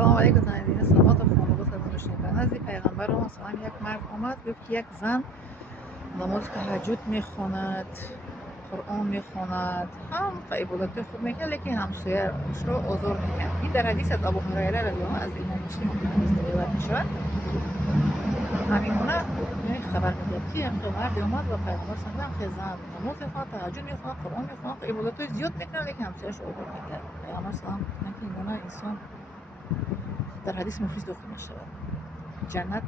سلام علیکم تنظیم سلامات و خانواده سلام داشتیم. نزد پیغمبر ما سلام یک مرد آمد گفت که یک زن نماز تهجد میخواند، قرآن میخواند، هم عبادت خوب میکنه، لیکن همسایه‌اش رو آزار میکنه. این در حدیث از ابو هریره رضی الله عنه از امام مسلم روایت میشود. همین گونه یعنی خبر میدهد که یک مردی آمد و پیغمبر صلی الله علیه و زن نماز میخواند، تهجد میخواند، قرآن میخواند، عبادت زیاد میکنه، لیکن همسایه‌اش رو آزار میکنه. پیغمبر صلی الله علیه و سلم این گونه انسان در حدیث مفید گفته میشود جنت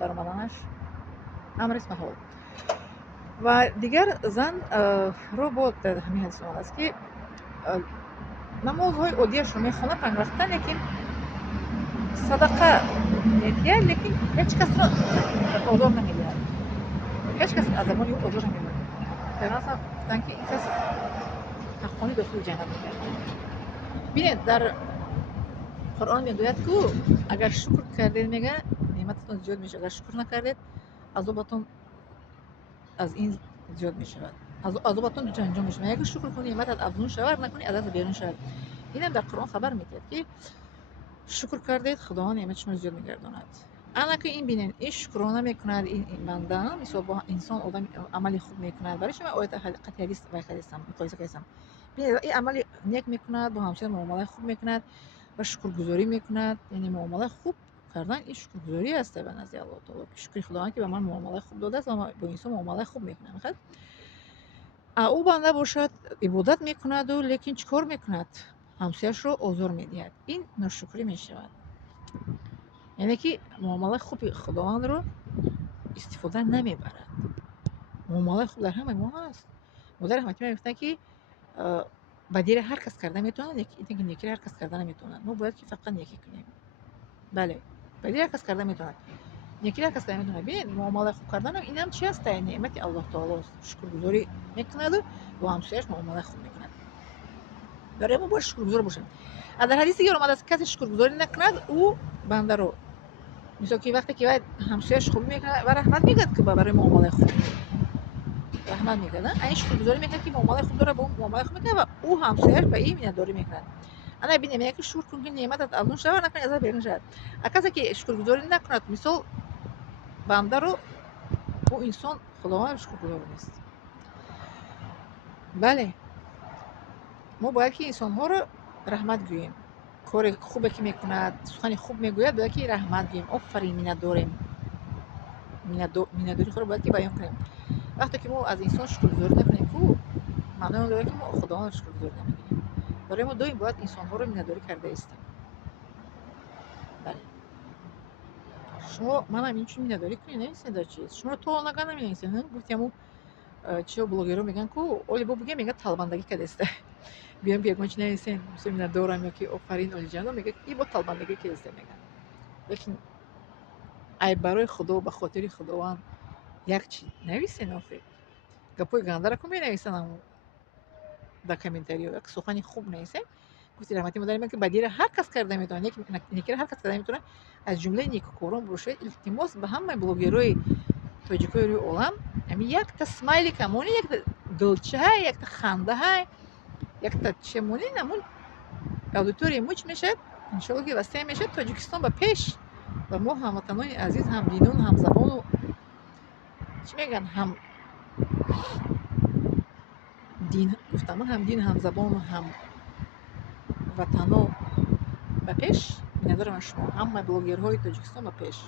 در آمدنش امر است محال. و دیگر زن رو بود در همین حدیث آمده است که نمازهای عادیش رو میخونه پنج وقته، لیکن صدقه میدهد، لیکن هیچ کس را آزار نمیدهد، هیچ کس از زمان او آزار نمیدهد. پیغمبر گفتند که این کس حقانی داخل جنت میگردد. ببینید در قرآن میگوید که اگر شکر کردید میگه نعمتتون زیاد میشه، اگر شکر نکردید عذابتون از این زیاد می شود، عذابتون دو انجام می شود. اگر شکر کنی نعمت افزون شود، نکنی از بیرون شود. اینم در قرآن خبر میدهد که شکر کردید خداوند نعمت شما زیاد میگرداند. انا که این بینین این شکرانه میکند این بنده، مثلا با انسان آدم عملی خوب میکند، برای شما آیت حقیقت حدیث هستم مقایسه هستم. ببینید این عملی نیک میکند، با همسایه معامله خوب میکند و شکرگزاری میکند، یعنی معامله خوب کردن این شکرگزاری است به نزد الله تعالی. شکر خداوند که به من معامله خوب داده است و با انسان معامله خوب میکنه. میخواد او بنده باشد عبادت میکند و لیکن چیکار میکند؟ همسایه‌اش رو آزار میدهد. این ناشکری میشود. یعنی که معامله خوب خداوند رو استفاده نمیبرد. معامله خوب در همه ما هست. مادر حکیم میگفتن که بدیر هر کس کرده میتونه، لیکن نیکی هر کس کرده نمیتونه. ما باید که فقط نیکی کنیم. بله، بدیر هر کس کرده میتونه، نیکی هر کس کرده میتونه. ببین معامله خوب کردن اینم چی است؟ نعمت الله تعالی است. شکرگزاری میکند و با همسایه‌اش معامله خوب میکند. برای ما باید شکرگزار باشیم. در حدیث دیگه اومده است کسی شکرگزاری نکند او بنده رو مثلا که وقتی که باید همسایه‌اش خوب میکنه و رحمت میگه که برای معامله خوب رحمت میگه، نه این شکرگزاری میکنه که معامله خوب داره، با اون معامله خوب میکنه و او همسایه‌اش به این مینداری میکنه. انا ببینیم یک شکر کن که نعمتت افزون شود، نکنی از بیرون شود. کسی که شکرگزاری نکند مثلا بنده رو، او انسان خداوند شکرگزار نیست. بله، ما باید که انسان ها رو رحمت گوییم. کار خوبی که میکند، سخن خوب میگوید، باید که رحمت گوییم، آفرین مینت داریم، مینت‌داری خود رو باید که بیان کنیم. وقتی که ما از انسان شکرگزاری نکنیم کو معنی داره که ما خداوند شکرگزاری نمیکنیم. برای ما دویم باید انسان ها رو مینت‌داری کرده استیم. بله، شما من همین چون مینت‌داری کنی نمیسین در چیز شما تو نگاه نمیسین. گفتیم چه بلوگرها میگن کو اولی بو بگه میگه طالبندگی کرده است. بیام بیام چی نمیسین مثلا مینت دارم یا که آفرین اولی جان میگه ای با طالبندگی کرده است میگن. لیکن ای برای خدا به خاطر خداوند یک چی نویسین آخه. گپای گنده را کو مینویسن در کامنتاری یک سخنی خوب نیست. گفتی رحمتی مادر من که بدیر هر کس کرده میتونه، نیکی هر کس کرده میتونه. از جمله نیکوکاران باشه التماس به همه بلوگرای تاجیکای روی عالم همین یک تا اسمایلی کمونی، یک تا دلچه های، یک تا خنده های، یک تا چمونی نمون اودیتوری موچ میشه ان شاء الله که وسیع میشه تاجیکستان به پیش و ما هموطنان عزیز هم دینون هم زبان و چی میگن هم دین گفتم هم دین هم زبان و هم وطن و به پیش ندارم شما همه بلوگرهای تاجیکستان به پیش